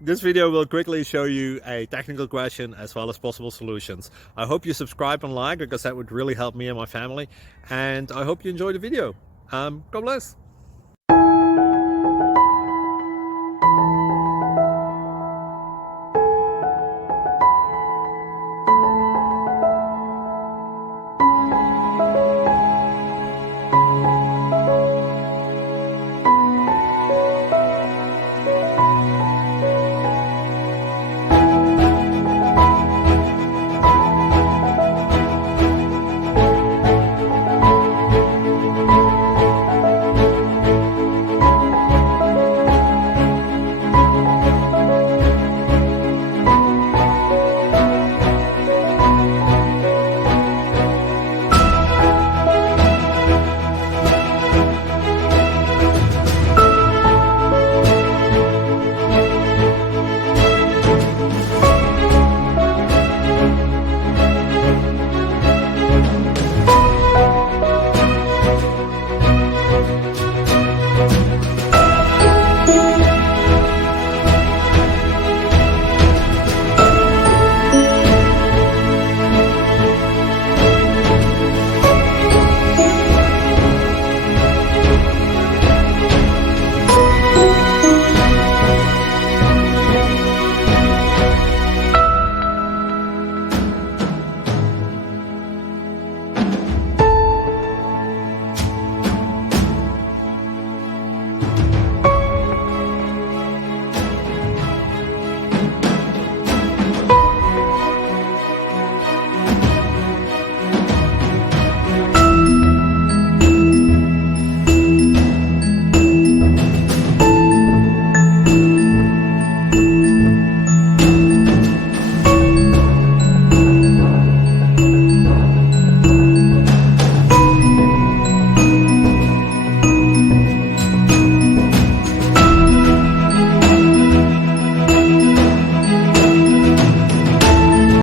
This video will quickly show you a technical question as well as possible solutions. I hope you subscribe and like, because that would really help me and my family. And I hope you enjoy the video. God bless.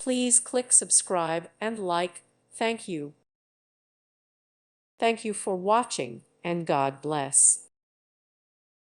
Please click subscribe and like. Thank you. Thank you for watching, and God bless.